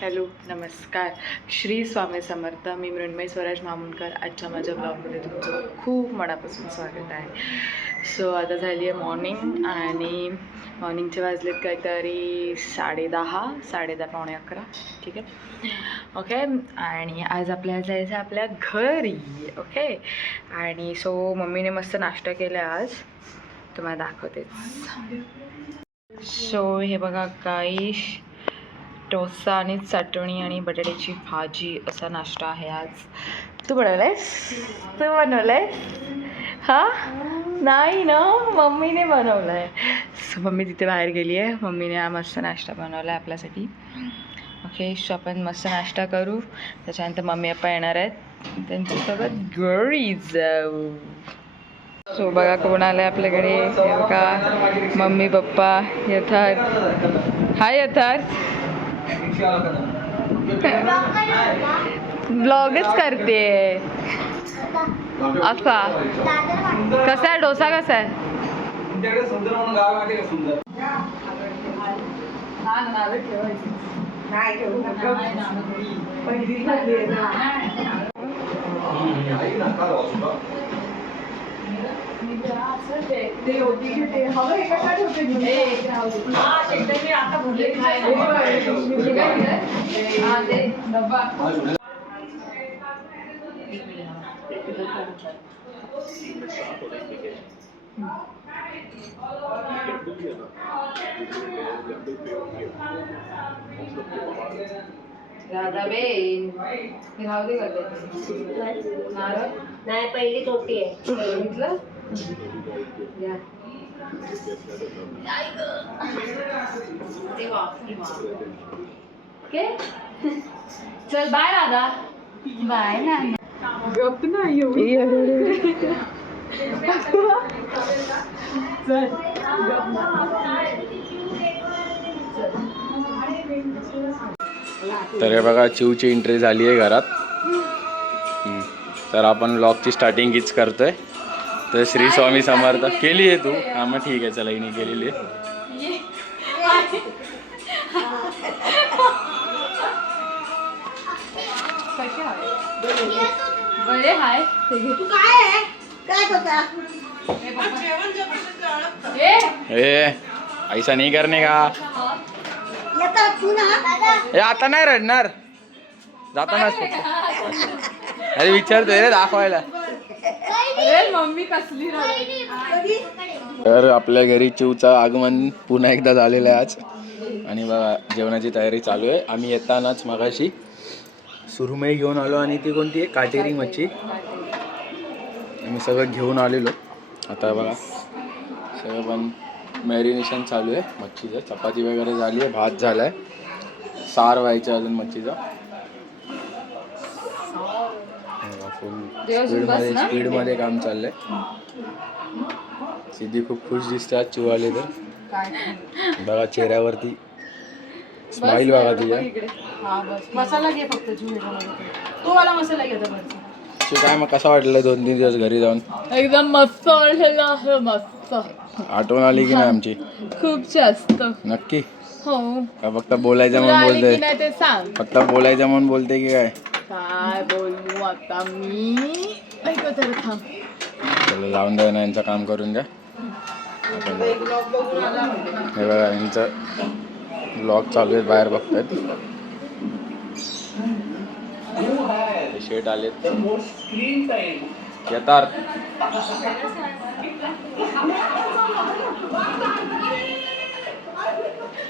Hello नमस्कार श्री स्वामी समर्थ. मी मृण्मयी स्वराज मामुलकर. आजच्या माझ्या ब्लॉगमध्ये तुमचं खूप मनापासून स्वागत आहे. सो आता झाली आहे मॉर्निंग आणि मॉर्निंगचे वाजलेत काहीतरी 10:30 पावणे 11. ठीक आहे ओके. आणि आज आपल्याला जायचं आपल्या घरी. ओके. आणि सो मम्मीने मस्त नाश्ता केला आज, तुम्हाला दाखवतेच. सो हे बघा काही डोसा आणि चटणी आणि बटाट्याची भाजी असा नाश्ता आहे आज. तू बनवलायस? तू बनवलायस? हां नाही ना, मम्मीने बनवलं आहे. सो मम्मी तिथे बाहेर गेली आहे. मम्मीने हा मस्त नाश्ता बनवला आहे आपल्यासाठी. ओके. सो आपण मस्त नाश्ता करू, त्याच्यानंतर मम्मी पप्पा येणार आहेत, त्यांच्यासोबत घरी जाऊ. सो बघा कोण आलं आहे आपल्याकडे. हे बघा मम्मी पप्पा येतात. हाय येतात. ब्लॉगच करते असा. कसा आहे डोसा? कसा आहे? राधाबेन राहू दे का नाही, पहिली छोटी आहे. बघितलं चल बाय राधा. बाय ना. गप नाही तर हे बघा चिवची एंट्री झाली आहे घरात. तर आपण व्लॉगची स्टार्टिंग हीच करतोय. तर श्री स्वामी समर्थ केली आहे तू. हा मग ठीक आहे, चला हिने केलेली आहे. ऐसा नाही करणे का. हे आता नाही रडणार, जातानाच फक्त. अरे विचारतोय रे दाखवायला. मम्मी कसली. तर आपल्या घरी चिवचं आगमन पुन्हा एकदा झालेलं आहे आज. आणि बघा जेवणाची तयारी चालू आहे. आम्ही येतानाच मगाशी सुरमई घेऊन आलो आणि ती कोणती आहे काटेरी मच्छी आम्ही सगळं घेऊन आलेलो. आता बघा सगळं पण मॅरिनेशन चालू आहे मच्छीचं. चपाती वगैरे झाली आहे, भात झाला आहे, सार व्हायचं अजून मच्छीचा. फुल स्पीडमध्ये काम चाललंय. सिद्धी खूप खुश दिसते आज चिव आले तर. बघा चेहऱ्यावरती स्माईल बघा तिच्या. मसाला घे फक्त. तू मला मसाला घेता. काय मग कसं वाटलं 2-3 दिवस घरी जाऊन? एकदम मस्त वाटलेलं आहे. मस्त आठवण आली की नाही आमची? खूप जास्त. नक्की? हो. का फक्त बोलायचं म्हणून बोलते? ते सांग. फक्त बोलायचं म्हणून बोलते की काय? काय बोलू आता मी. ऐकत थांब. चला लावून द्या ना, यांचं काम करून द्या. हे बघा यांचं ब्लॉग चालू आहेत, बाहेर बघतायत. शेट आलेत येतात.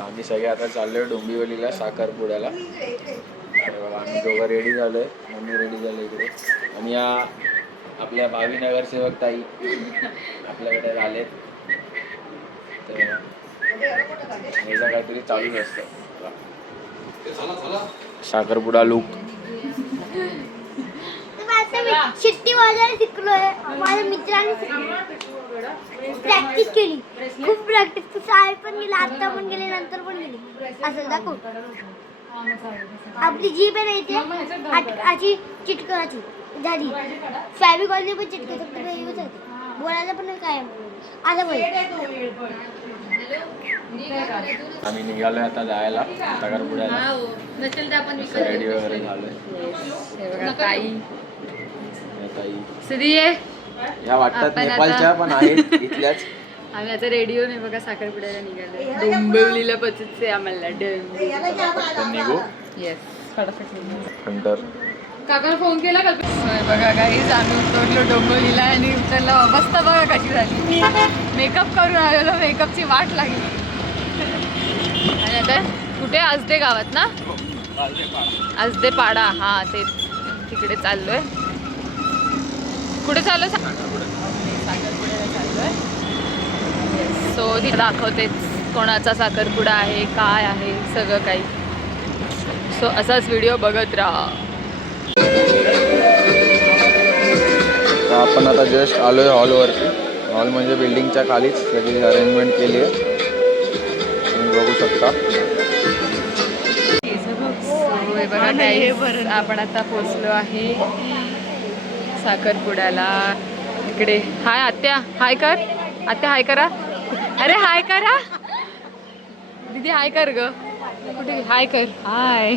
आम्ही सगळे आता चाललोय डोंबिवलीला साखरपुड्याला. बघा आम्ही दोघं रेडी झालोय. मम्मी रेडी झाले इकडे. आणि या आपल्या भावी नगरसेवक ताई आपल्याकडे आलेत. तर याचा काहीतरी चालूच असतं. साखरपुडा लूक. शिट्टी वाजायला शिकलोय. माझ्या मित्रांनी प्रॅक्टिस केली, खूप प्रॅक्टिस. तू शाळेत पण गेली, आता पण गेले, नंतर पण गेली. असं दाखव. आपली जीभ आहे इथे अशी चिटकाची झाली. फॅब्रिकॉलने पण चिटकायचं, बोलायला पण काय आता बोल. आम्ही निघालोय आता जायला साखरपुड्याला. रेडी वगैरे झालोय. ताई या वाटतात नेपाळच्या पण आहेत इथल्याच. आम्ही आता रेडिओ नाही बघा साखरपुड्याला निघालो. डोंबिवलीला पचचे आम्हाला आपण निघू. येस फटाफट निघू. नंतर काकाला फोन केला का? बघा काहीच आम्ही उतरलो डोंबिवलीला आणि उतरलो. अवस्था बघा कशी झाली. मेकअप करून आलेलो, मेकअपची वाट लागली. आणि आता कुठे आजदे गावात ना? आजदे पाडा. हा तेच तिकडे चाललोय. कुठे चाललोय? साखरपुड्याला चाललोय. सो ती दाखवतेच कोणाचा साखरपुडा आहे, काय आहे, सगळं काही. सो असाच व्हिडिओ बघत राहा. आपण आता जस्ट आलोय हॉलवरती. हॉल म्हणजे बिल्डिंगच्या खालीच सगळी अरेंजमेंट केली आहे, तुम्ही बघू शकता. बघा काही आपण आता पोचलो आहे साखरपुड्याला. इकडे हाय आत्या, हाय कर आत्या, हाय करा. अरे हाय करा दीदी, हाय कर ग. कुठे हाय कर. हाय.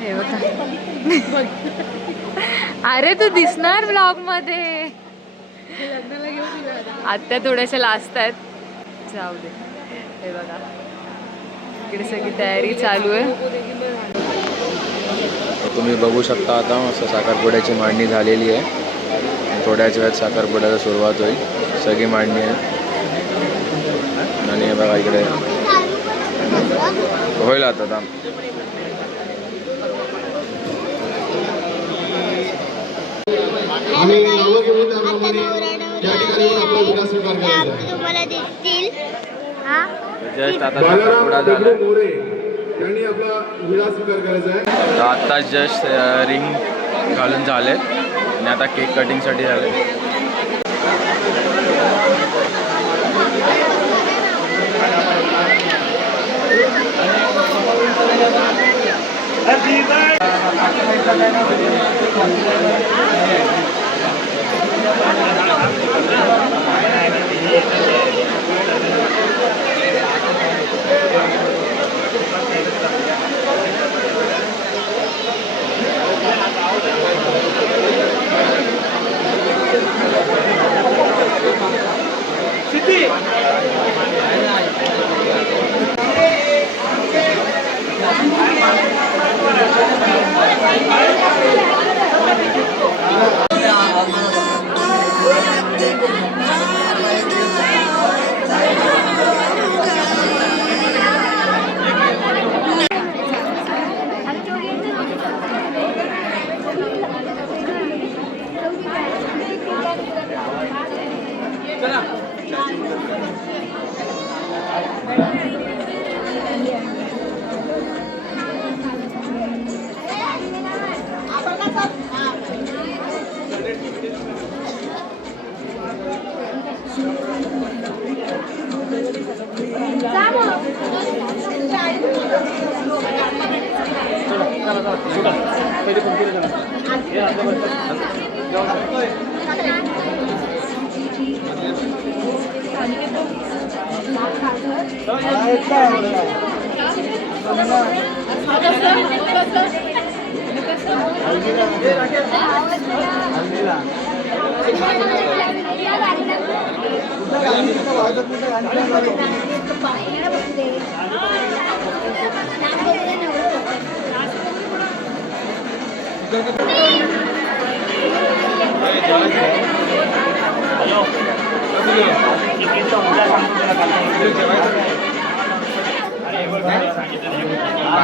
हे बघा. अरे तू दिसणार ब्लॉग मध्ये. आत्या थोड्याशा लास्ट आहेत, जाऊ दे. हे बघा इकडे सगळी तयारी चालू आहे. तुम्ही बघू शकता आता मस्त साखरपुड्याची मांडणी झालेली आहे. थोड्याच वेळात साखरपुड्याला सुरुवात होईल. सगळी मांडणी आहे आणि हे बघा इकडे होईल आता थांब. तुम्हाला दिसतील. जस्ट आता साखरपुडा झाला. तर आत्ताच जस्ट रिंग घालून झाले आणि आता केक कटिंगसाठी झाले.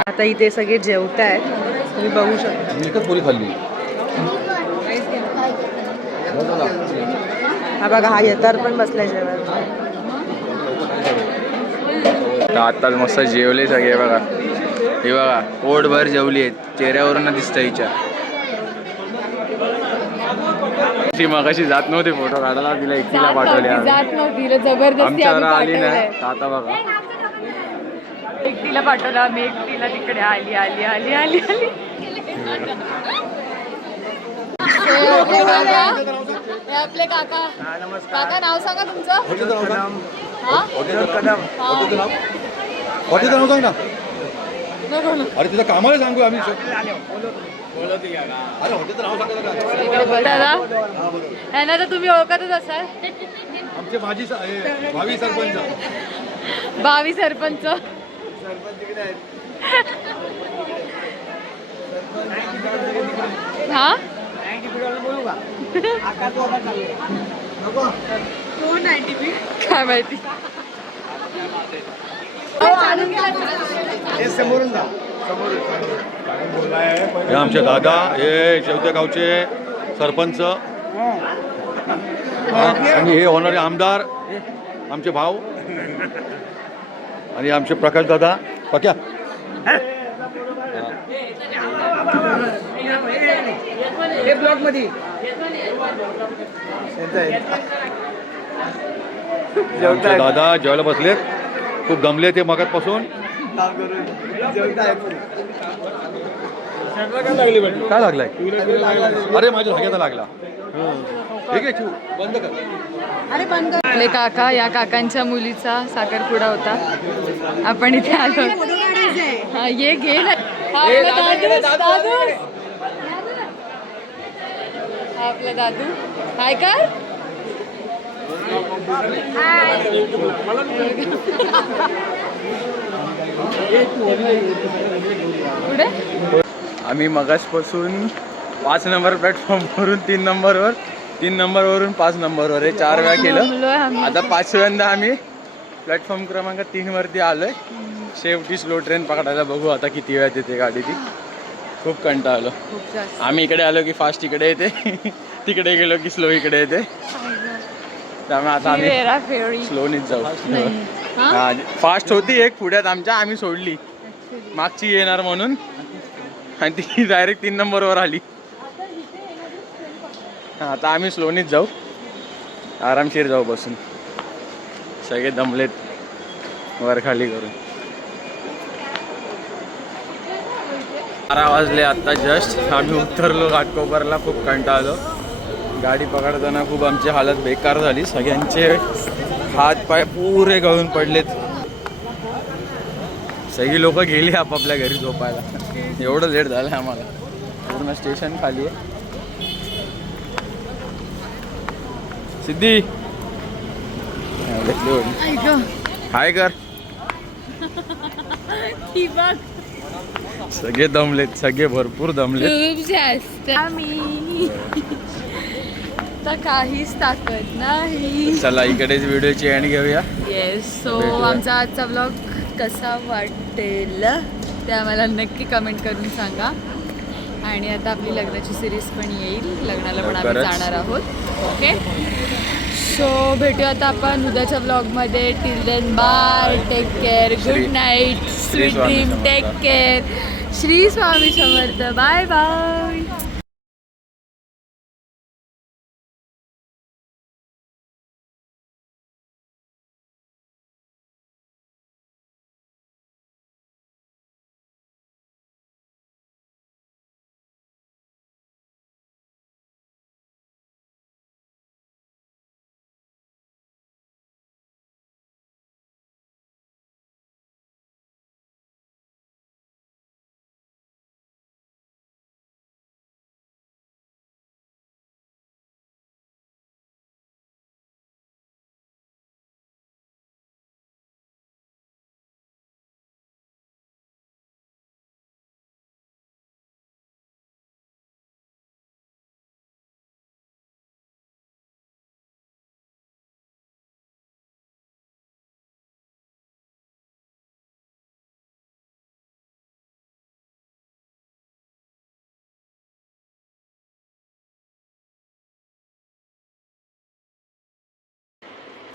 आता इथे सगळे जेवत आहेत, तुम्ही बघू शकता. मी एकच पोळी खाल्ली. हा बघा, हा येतार पण बसलाय जेवायला. आत्ताच मस्त जेवले सगळे बघा. हे बघा पोटभर जेवली आहेत, चेहऱ्यावरून दिसतं हिच्या. ती मगाशी जात नव्हती फोटो काढायला, तिला एकटीला पाठवली. आमच्यावर आली नाही, आता बघा एकटीला पाठवला. मी एकटीला तिकडे आली आली आली आली आली. आपले काका. काका नाव सांगा तुमचं. हॉटेलचं नाव सांग ना. नको ना. अरे तिथं कामाला सांगू आम्ही. अरे हॉटेलचं नाव सांगा का. इकडे बघ दादा, यांना तर तुम्ही ओळखतच असाल. आमचे भावी सरपंच. भावी सरपंच. हा काय माहिती. हे आमचे दादा, हे शेवते गावचे सरपंच आणि हे होणारे आमदार आमचे भाऊ आणि आमचे प्रकाश दादा. पक्या आमचे दादा जेवायला बसलेत. खूप दमले ते मगातपासून. काय लागलाय. अरे माझ्या धाग्याचा लागला. ठीक आहे ठेवू. बंद कर. आपले काका, या काकांच्या मुलीचा साखरपुडा होता. आपण इथे आलो. हा ये घे ना. हा आपला दादू. हाय कर. पुढे आम्ही मगासपासून 5 नंबर प्लॅटफॉर्मवरून 3 नंबरवर, 3 नंबरवरून 5 नंबरवर हे 4 वेळा केलं. आता 5व्यांदा आम्ही प्लॅटफॉर्म क्रमांक 3 वरती आलोय. शेवटी स्लो ट्रेन पकडायला बघू आता किती वेळात येते गाडी ती. खूप कंटाळा आलो. आम्ही इकडे आलो की फास्ट इकडे येते, तिकडे गेलो की स्लो इकडे येते. त्यामुळे आता आम्ही स्लोनीच जाऊ. हा फास्ट होती एक पुढ्यात आमच्या, आम्ही सोडली मागची येणार म्हणून आणि ती डायरेक्ट 3 नंबरवर आली. आता आम्ही स्लोनीच जाऊ, आरामशीर जाऊ बसून. सगळे दमलेत वर खाली करून. 12 वाजले आत्ता जस्ट. आम्ही उतरलो घाटकोपरला. खूप कंटाळलो. गाडी पकडताना खूप आमची हालत बेकार झाली. सगळ्यांचे हात पाय पुरे गळून पडलेत. सगळी लोक गेली आपापल्या घरी झोपायला. एवढं लेट झालं आम्हाला. पूर्ण स्टेशन खाली आहे. सिद्धी हाय कर. सगळे दमलेत, सगळे भरपूर दमलेत. काहीच ताकद नाही. चला इकडेच व्हिडिओची एंड घेऊया. येस. सो आमचा आजचा ब्लॉग कसा वाटेल ते आम्हाला नक्की कमेंट करून सांगा. आणि आता आपली लग्नाची सिरीज पण येईल. लग्नाला पण आम्ही जाणार आहोत. ओके. सो भेटूया आता आपण उद्याच्या ब्लॉगमध्ये. Till then bye. Take care. Good night. Sweet dream. Take care. Shri Swami Samarth. Bye bye.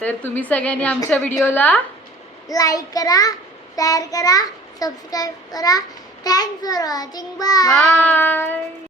तर तुम्ही सगळ्यांनी आमच्या व्हिडिओला लाईक करा, शेअर करा, सबस्क्राईब करा. Thanks for watching. Bye. Bye.